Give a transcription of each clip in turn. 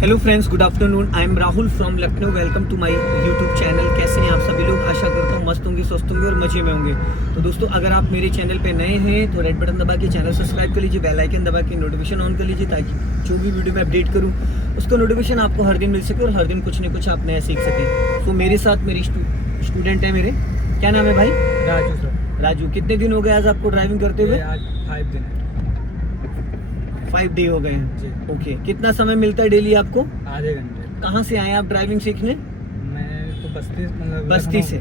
Hello friends, good afternoon. I am Rahul from Lucknow. Welcome to my YouTube channel. कैसे हैं आप सभी लोग? आशा करता हूँ मस्त होंगे, स्वस्थ होंगे और मजे में होंगे। तो दोस्तों, अगर आप मेरे चैनल पे नए हैं तो रेड बटन दबा के चैनल सब्सक्राइब कर लीजिए, बेल आइकन दबा के नोटिफिकेशन ऑन कर लीजिए, ताकि जो भी वीडियो में अपडेट करूँ उसका नोटिफिकेशन आपको हर दिन मिल सके और हर दिन कुछ न कुछ आप नया सीख सकें। तो मेरे साथ मेरी स्टूडेंट है मेरे, क्या नाम है भाई? राजू सर। राजू, कितने दिन हो गए आज आपको ड्राइविंग करते हुए? आज 5 दिन है। 5 डे हो गए हैं जी। ओके। कितना समय मिलता है डेली आपको? आधे घंटे। कहाँ से आए आप ड्राइविंग सीखने? मैं तो बस्ती से?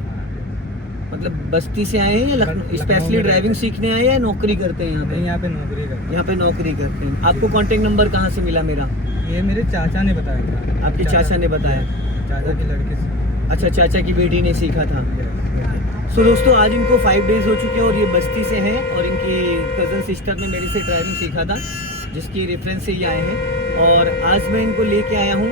मतलब बस्ती से आए हैं या लखनऊ स्पेशली में ड्राइविंग रहते सीखने आए हैं या नौकरी करते हैं यहाँ नहीं, पे? यहाँ पे नौकरी करता यहाँ पे नौकरी करते हैं। आपको कांटेक्ट नंबर कहाँ से मिला मेरा? हूँ। ये मेरे चाचा ने बताया था। आपके चाचा ने बताया? चाचा की लड़के से। अच्छा, चाचा की बेटी ने सीखा था। सो दोस्तों, आज इनको 5 डेज हो चुके हैं और ये बस्ती से हैं और इनकी कज़न सिस्टर ने मेरे से ड्राइविंग सीखा था, जिसकी रेफरेंस से ये आए हैं। और आज मैं इनको लेके आया हूँ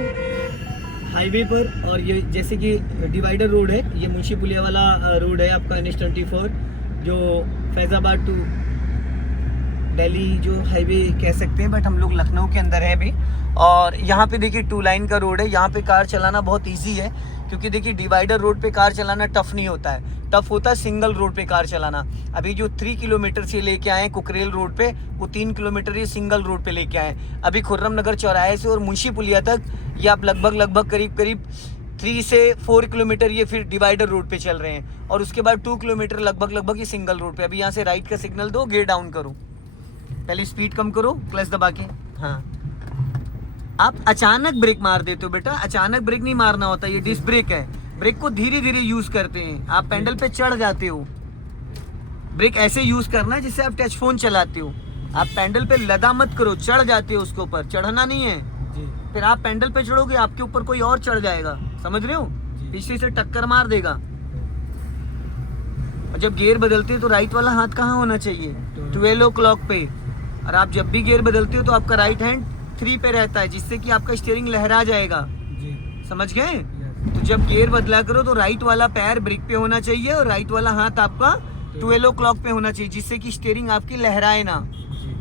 हाईवे पर। और ये जैसे कि डिवाइडर रोड है, ये मुंशी पुलिया वाला रोड है आपका NH-24, जो फैज़ाबाद टू दिल्ली जो हाईवे कह सकते हैं, बट हम लोग लखनऊ के अंदर है अभी। और यहाँ पे देखिए 2 लाइन का रोड है। यहाँ पे कार चलाना बहुत इजी है, क्योंकि देखिए डिवाइडर रोड पे कार चलाना टफ नहीं होता है। टफ होता है सिंगल रोड पे कार चलाना। अभी जो 3 किलोमीटर से लेके आए कुकरेल रोड पे, वो 3 किलोमीटर ये सिंगल रोड पे लेके आए। अभी खुर्रम नगर चौराहे से और मुंशी पुलिया तक ये आप लगभग करीब 3 से 4 किलोमीटर ये फिर डिवाइडर रोड पे चल रहे हैं। और उसके बाद 2 किलोमीटर लगभग ये सिंगल रोड पे। अभी यहाँ से राइट का सिग्नल दो, गियर डाउन करो, पहले स्पीड कम करो, क्लच दबा के। हाँ, आप अचानक ब्रेक मार देते हो बेटा, अचानक ब्रेक नहीं मारना होता, ये डिस्क ब्रेक है। ब्रेक को धीरे धीरे यूज करते हैं। आप पेडल पे चढ़ जाते हो। ब्रेक ऐसे यूज करना है जिससे आप टच फोन चलाते हो। आप पेडल पे लदा मत करो, चढ़ जाते हो उसके ऊपर, चढ़ना नहीं है। जी। फिर आप पेडल पे चढ़ोगे, आपके ऊपर कोई और चढ़ जाएगा, समझ रहे हो? जी। पीछे से टक्कर मार देगा। और जब गियर बदलते हो तो राइट वाला हाथ कहाँ होना चाहिए? 12 o'clock पे। और आप जब भी गियर बदलते हो तो आपका राइट हैंड 3 पे रहता है, जिससे कि आपका स्टीयरिंग लहरा जाएगा। जी। समझ गए? यस। तो जब गियर बदला करो तो राइट वाला पैर ब्रेक पे होना चाहिए और राइट वाला हाथ आपका 12 o'clock पे होना चाहिए, जिससे कि स्टीयरिंग आपकी लहराए ना। जी।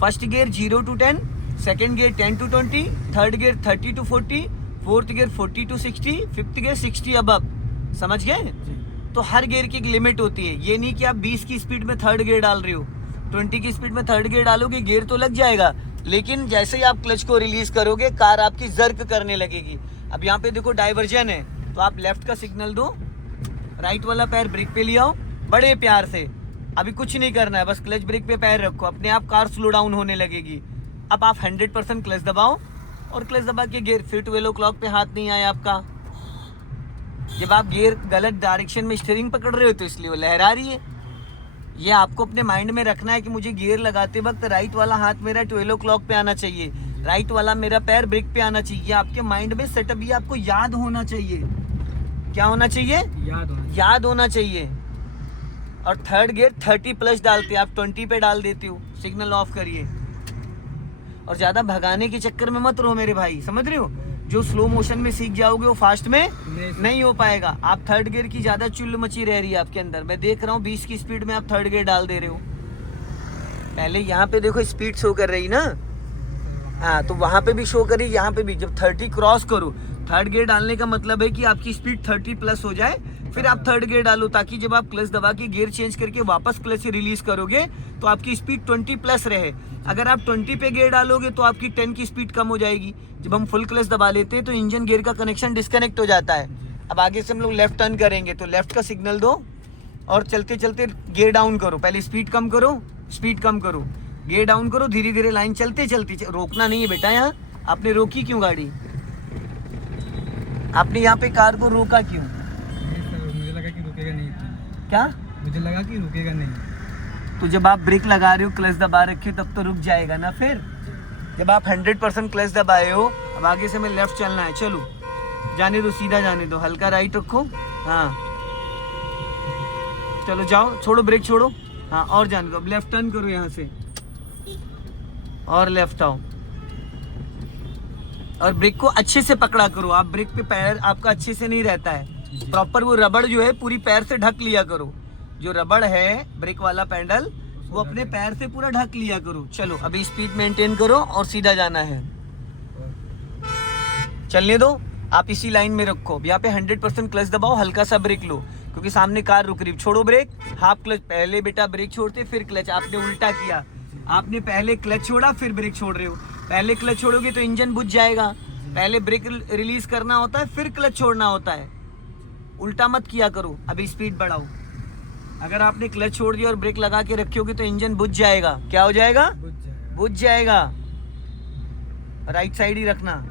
First gear 0 to 10, second gear 10 to 20, third gear 30 to 40, fourth gear 40 to 60, fifth gear 60 above. समझ गए? जी। तो हर गियर की एक लिमिट होती है। ये नहीं कि आप 20 की स्पीड में थर्ड गियर डाल रहे हो, 20 की स्पीड में थर्ड गियर डालोगे, गियर तो लग जाएगा, लेकिन जैसे ही आप क्लच को रिलीज करोगे कार आपकी जर्क करने लगेगी। अब यहाँ पे देखो डाइवर्जन है, तो आप लेफ्ट का सिग्नल दो, राइट वाला पैर ब्रेक पे ले आओ बड़े प्यार से। अभी कुछ नहीं करना है, बस क्लच ब्रेक पे पैर रखो, अपने आप कार स्लो डाउन होने लगेगी। अब आप 100% क्लच दबाओ और क्लच दबा के गियर, फिर 12 o'clock पे हाथ नहीं आया आपका। जब आप गियर गलत डायरेक्शन में स्टीयरिंग पकड़ रहे हो तो इसलिए वो लहरा रही है। ये आपको अपने माइंड में रखना है कि मुझे गियर लगाते वक्त राइट वाला हाथ मेरा 12 o'clock पे आना चाहिए, राइट वाला मेरा पैर ब्रेक पे आना चाहिए। ये आपके माइंड में सेटअप, ये आपको याद होना चाहिए। क्या होना चाहिए? याद होना चाहिए। और थर्ड गियर 30+ डालते, आप 20 पे डाल देते हो। सिग्नल ऑफ करिए और ज्यादा भगाने के चक्कर में मत रहो मेरे भाई, समझ रहे हो? जो स्लो मोशन में सीख जाओगे वो फास्ट में नहीं हो पाएगा। आप थर्ड गियर की ज्यादा चुल मची रह रही है आपके अंदर। मैं देख रहा हूँ 20 की स्पीड में आप थर्ड गियर डाल दे रहे हो। पहले यहाँ पे देखो स्पीड शो कर रही ना, हाँ, तो वहां पे भी शो करी, यहाँ पे भी। जब 30 क्रॉस करो, थर्ड गियर डालने का मतलब है कि आपकी स्पीड 30+ हो जाए, फिर आप थर्ड गियर डालो, ताकि जब आप क्लच दबा के गियर चेंज करके वापस क्लच से रिलीज करोगे तो आपकी स्पीड 20+ रहे। अगर आप 20 पे गियर डालोगे तो आपकी 10 की स्पीड कम हो जाएगी। जब हम फुल क्लच दबा लेते हैं तो इंजन गियर का कनेक्शन डिस्कनेक्ट हो जाता है। अब आगे से हम लोग लेफ्ट टर्न करेंगे, तो लेफ्ट का सिग्नल दो और चलते चलते गियर डाउन करो। पहले स्पीड कम करो, स्पीड कम करो, गियर डाउन करो, धीरे धीरे लाइन चलते रोकना नहीं है बेटा। यहाँ आपने रोकी क्यों गाड़ी? आपने यहाँ पे कार को रोका क्यों? मुझे लगा कि रुकेगा नहीं। क्या? मुझे लगा कि रुकेगा नहीं। तो जब आप ब्रेक लगा रहे हो, क्लच दबा रखे हो, तब तो रुक जाएगा ना। फिर जब आप 100% क्लच दबाए हो, अब आगे से हमें लेफ्ट चलना है। चलो, जाने दो, सीधा जाने दो, हल्का राइट रखो। हाँ, चलो जाओ, छोड़ो ब्रेक, छोड़ो। हाँ, और जाने दो। अब लेफ्ट टर्न करो यहाँ से और लेफ्ट आओ और ब्रेक को अच्छे से पकड़ा करो। आप ब्रेक पे पैर आपका अच्छे से नहीं रहता है, प्रॉपर वो रबड़ जो है पूरी पैर से ढक लिया करो। जो रबड़ है ब्रेक वाला पैडल, वो अपने पैर से पूरा ढक लिया करो। चलो, अभी स्पीड मेंटेन करो और सीधा जाना है। चलने दो, आप इसी लाइन में रखो। यहाँ पे 100% क्लच दबाओ, हल्का सा ब्रेक लो क्योंकि सामने कार रुक रही। छोड़ो ब्रेक, हाफ क्लच। पहले बेटा ब्रेक छोड़ते फिर क्लच, आपने उल्टा किया। आपने पहले क्लच छोड़ा फिर ब्रेक छोड़ रहे हो। पहले क्लच छोड़ोगे तो इंजन बुझ जाएगा। पहले ब्रेक रिलीज करना होता है फिर क्लच छोड़ना होता है, उल्टा मत किया करो। अभी स्पीड बढ़ाओ। अगर आपने क्लच छोड़ दिया और ब्रेक लगा के रखोगे तो इंजन बुझ जाएगा। क्या हो जाएगा? बुझ जाएगा। राइट साइड ही रखना।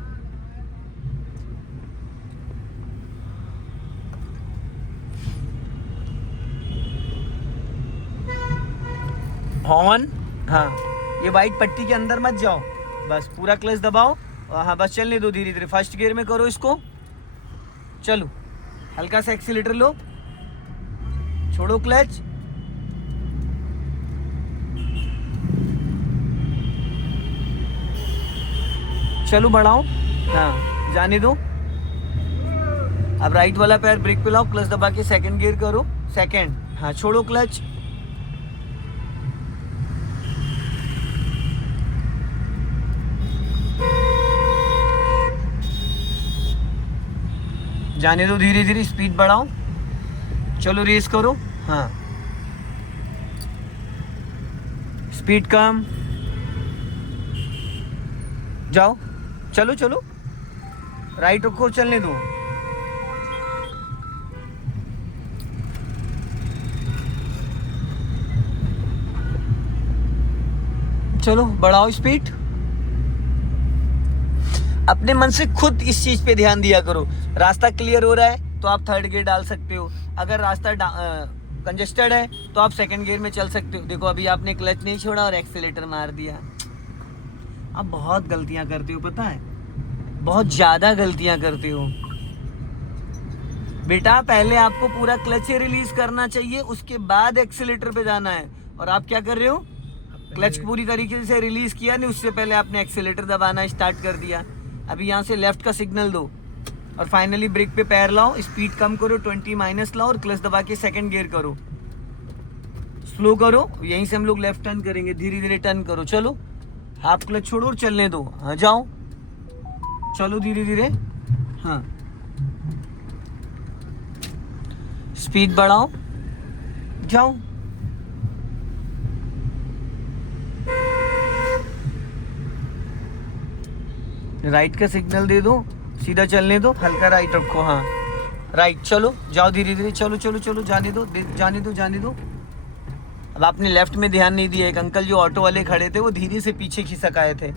हॉर्न, हाँ ये वाइट पट्टी के अंदर मत जाओ, बस पूरा क्लच दबाओ। हाँ बस चलने दो धीरे धीरे। फर्स्ट गियर में करो इसको। चलो, हल्का सा एक्सीलेटर लो, छोड़ो क्लच। चलो बढ़ाओ, हाँ जाने दो। अब राइट वाला पैर ब्रेक पे लाओ, क्लच दबा के सेकंड गियर करो। सेकंड, हाँ छोड़ो क्लच। जाने दो धीरे धीरे, स्पीड बढ़ाओ। चलो रेस करो, हाँ स्पीड कम। जाओ, चलो चलो, राइट रखो, चलने दो। चलो बढ़ाओ स्पीड। अपने मन से खुद इस चीज पे ध्यान दिया करो। रास्ता क्लियर हो रहा है तो आप थर्ड गियर डाल सकते हो। अगर रास्ता कंजेस्टेड है तो आप सेकंड गियर में चल सकते हो। देखो अभी आपने क्लच नहीं छोड़ा और एक्सीलेटर मार दिया। आप बहुत गलतियां करते हो, पता है, बहुत ज्यादा गलतियां करते हो बेटा। पहले आपको पूरा क्लच रिलीज करना चाहिए, उसके बाद एक्सीलेटर पे जाना है। और आप क्या कर रहे हो? क्लच पूरी तरीके से रिलीज किया नहीं, उससे पहले आपने एक्सीलेटर दबाना स्टार्ट कर दिया। अभी यहाँ से लेफ्ट का सिग्नल दो और फाइनली ब्रेक पे पैर लाओ, स्पीड कम करो, 20 माइनस लाओ और क्लच दबा के सेकंड गियर करो। स्लो करो, यहीं से हम लोग लेफ्ट टर्न करेंगे। धीरे धीरे टर्न करो। चलो, हाफ क्लच छोड़ो और चलने दो। हाँ जाओ, चलो धीरे धीरे, हाँ स्पीड बढ़ाओ, जाओ। राइट का सिग्नल दे दो, सीधा चलने दो, हल्का राइट रखो, हाँ राइट। चलो जाओ धीरे धीरे, चलो चलो चलो, जाने दो जाने दो जाने दो। अब आपने लेफ्ट में ध्यान नहीं दिया। एक अंकल जो ऑटो वाले खड़े थे वो धीरे से पीछे खिसक आए थे।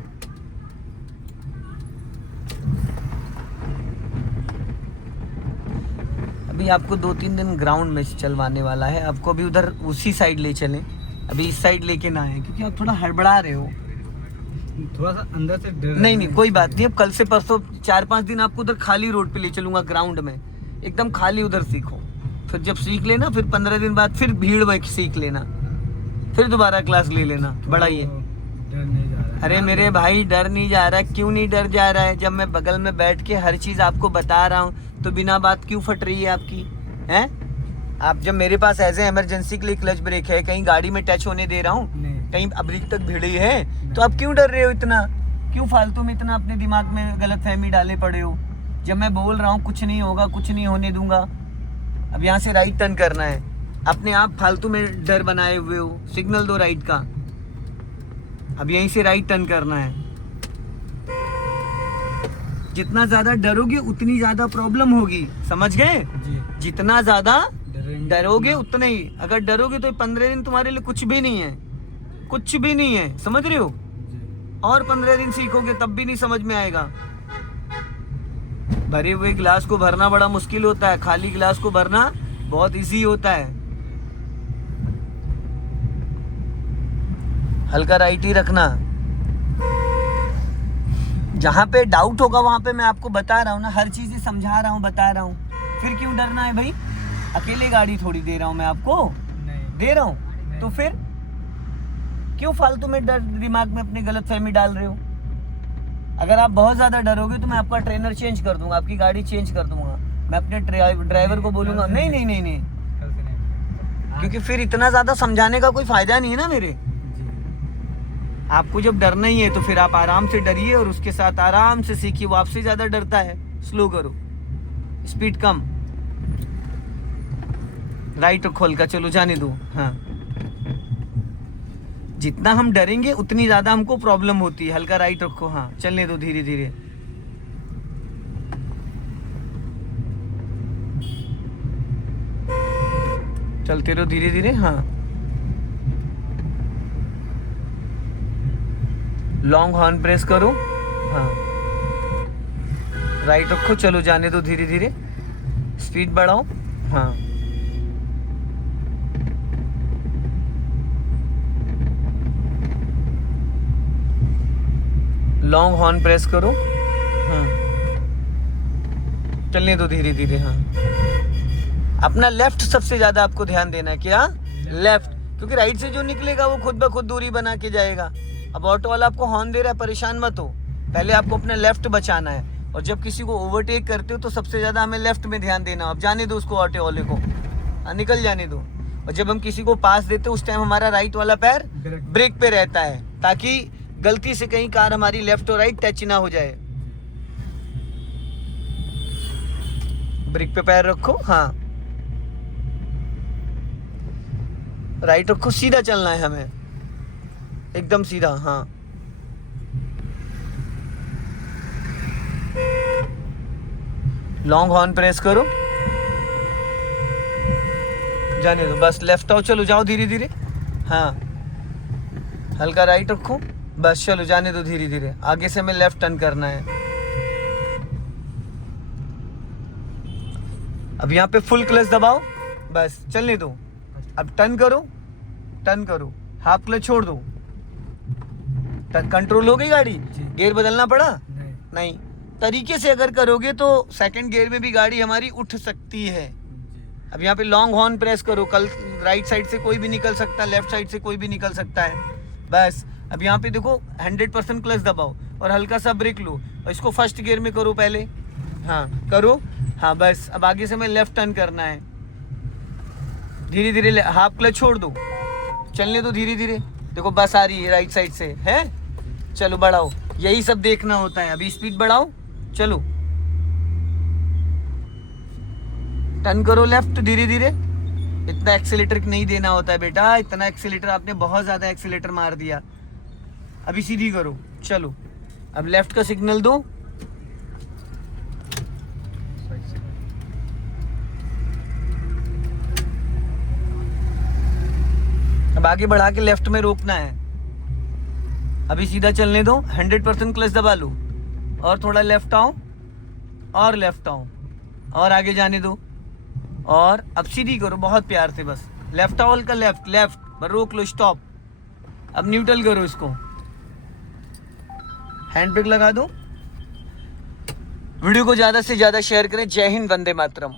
अभी आपको 2-3 दिन ग्राउंड में चलवाने वाला है। आपको अभी उधर उसी साइड ले चलें, अभी इस साइड लेके ना आए क्योंकि आप थोड़ा हड़बड़ा रहे हो। थोड़ा सा अंदर से डर। नहीं कोई बात नहीं। अब कल से परसों 4-5 दिन आपको उधर खाली रोड पे ले चलूंगा, ग्राउंड में एकदम खाली, उधर सीखो। फिर जब सीख लेना, फिर 15 दिन बाद फिर भीड़ में सीख लेना, फिर दोबारा क्लास ले लेना। बढ़ाइए। डर नहीं जा रहा। अरे मेरे भाई डर नहीं जा रहा। क्यों नहीं डर जा रहा है? जब मैं बगल में बैठ के हर चीज आपको बता रहा हूँ तो बिना बात क्यों फट रही है आपकी? हैं? आप जब मेरे पास एज ए इमरजेंसी के लिए क्लच ब्रेक है, कहीं गाड़ी में टच होने दे रहा हूँ, कहीं अभी तक भिड़ी है, तो आप क्यों डर रहे हो इतना? क्यों फालतू में इतना अपने दिमाग में गलत फहमी डाले पड़े हो? जब मैं बोल रहा हूँ कुछ नहीं होगा, कुछ नहीं होने दूंगा। अब यहाँ से राइट टर्न करना है, अपने आप फालतू में डर बनाए हुए हो। सिग्नल दो राइट का। अब यहीं से राइट टर्न करना है। जितना ज्यादा डरोगे उतनी ज्यादा प्रॉब्लम होगी, समझ गए? जितना ज्यादा डरोगे उतना ही। अगर डरोगे तो 15 दिन तुम्हारे लिए कुछ भी नहीं है, कुछ भी नहीं है, समझ रहे हो? और 15 दिन सीखोगे तब भी नहीं समझ में आएगा। भरे हुए गिलास को भरना बड़ा मुश्किल होता है, खाली गिलास को भरना बहुत इजी होता है। हल्का राइट ही रखना। जहां पे डाउट होगा वहां पे मैं आपको बता रहा हूँ ना, हर चीज समझा रहा हूँ, बता रहा हूँ। फिर क्यों डरना है भाई? अकेले गाड़ी थोड़ी दे रहा हूँ मैं आपको, दे रहा हूँ, तो फिर क्यों फालतू में डर दिमाग में अपनी गलत फहमी डाल रहे हो? अगर आप बहुत ज्यादा डरोगे तो मैं आपका ट्रेनर चेंज कर दूंगा, आपकी गाड़ी चेंज कर दूंगा। मैं अपने ड्राइवर को बोलूंगा नहीं नहीं नहीं नहीं, क्योंकि फिर इतना ज्यादा समझाने का कोई फायदा नहीं है ना मेरे। आपको जब डरना ही है तो फिर आप आराम से डरिए और उसके साथ आराम से सीखिए। वो आपसे ज्यादा डरता है, स्लो करो, स्पीड कम, राइट खोल का, चलो जाने दो। हाँ, जितना हम डरेंगे उतनी ज्यादा हमको प्रॉब्लम होती है। हल्का राइट रखो, हाँ, चलने दो धीरे धीरे। चलते रहो धीरे धीरे। हाँ, लॉन्ग हॉर्न प्रेस करो। हाँ, राइट रखो, चलो जाने दो धीरे धीरे, स्पीड बढ़ाओ। हाँ, लॉन्ग हॉर्न प्रेस करो। हाँ, चलने दो धीरे धीरे। हाँ, अपना लेफ्ट सबसे ज्यादा आपको ध्यान देना है। क्या? लेफ्ट, क्योंकि राइट से जो निकलेगा वो खुद ब खुद दूरी बना के जाएगा। अब ऑटो वाला आपको हॉर्न दे रहा है, परेशान मत हो, पहले आपको अपना लेफ्ट बचाना है। और जब किसी को ओवरटेक करते हो तो सबसे ज्यादा हमें लेफ्ट में ध्यान देना। अब जाने दो उसको, ऑटो वाले को, निकल जाने दो। और जब हम किसी को पास देते उस टाइम हमारा राइट वाला पैर ब्रेक पे रहता है, ताकि गलती से कहीं कार हमारी लेफ्ट और राइट टच ना हो जाए। ब्रेक पे पैर रखो। हाँ, राइट रखो, सीधा चलना है हमें, एकदम सीधा। हाँ, लॉन्ग हॉर्न प्रेस करो, जाने दो, बस लेफ्ट आओ, चलो जाओ धीरे धीरे। हाँ, हल्का राइट रखो, बस चलो जाने दो धीरे धीरे। आगे से हमें लेफ्ट टर्न करना है। अब यहाँ पे फुल क्लच दबाओ, बस चलने दो। अब टर्न करो, टर्न करो, हाफ क्लच छोड़ दो। कंट्रोल हो गई गाड़ी? गियर बदलना पड़ा? नहीं। तरीके से अगर करोगे तो सेकंड गियर में भी गाड़ी हमारी उठ सकती है। अब यहाँ पे लॉन्ग हॉर्न प्रेस करो, कल राइट साइड से कोई भी निकल सकता है, लेफ्ट साइड से कोई भी निकल सकता है। बस अब यहाँ पे देखो 100% क्लच दबाओ और हल्का सा ब्रेक लो और इसको फर्स्ट गियर में करो पहले। हाँ, करो। हाँ, बस अब आगे से हमें लेफ्ट टर्न करना है, धीरे धीरे। हाफ क्लच छोड़ दो, चलने दो धीरे धीरे। देखो बस आ रही है राइट साइड से, है? चलो बढ़ाओ, यही सब देखना होता है। अभी स्पीड बढ़ाओ, चलो टर्न करो लेफ्ट धीरे धीरे। इतना एक्सीलेटर नहीं देना होता है बेटा, इतना एक्सीलेटर आपने बहुत ज्यादा एक्सीलेटर मार दिया। अभी सीधी करो, चलो। अब लेफ्ट का सिग्नल दो, अब आगे बढ़ा के लेफ्ट में रोकना है। अभी सीधा चलने दो, 100% क्लच दबा लो और थोड़ा लेफ्ट आओ और लेफ्ट आओ और आगे जाने दो और अब सीधी करो बहुत प्यार से। बस लेफ्ट आओ, का लेफ्ट लेफ्ट, बस रोक लो, स्टॉप। अब न्यूट्रल करो इसको, हैंड ब्रेक लगा दो। वीडियो को ज्यादा से ज्यादा शेयर करें। जय हिंद, वंदे मातरम।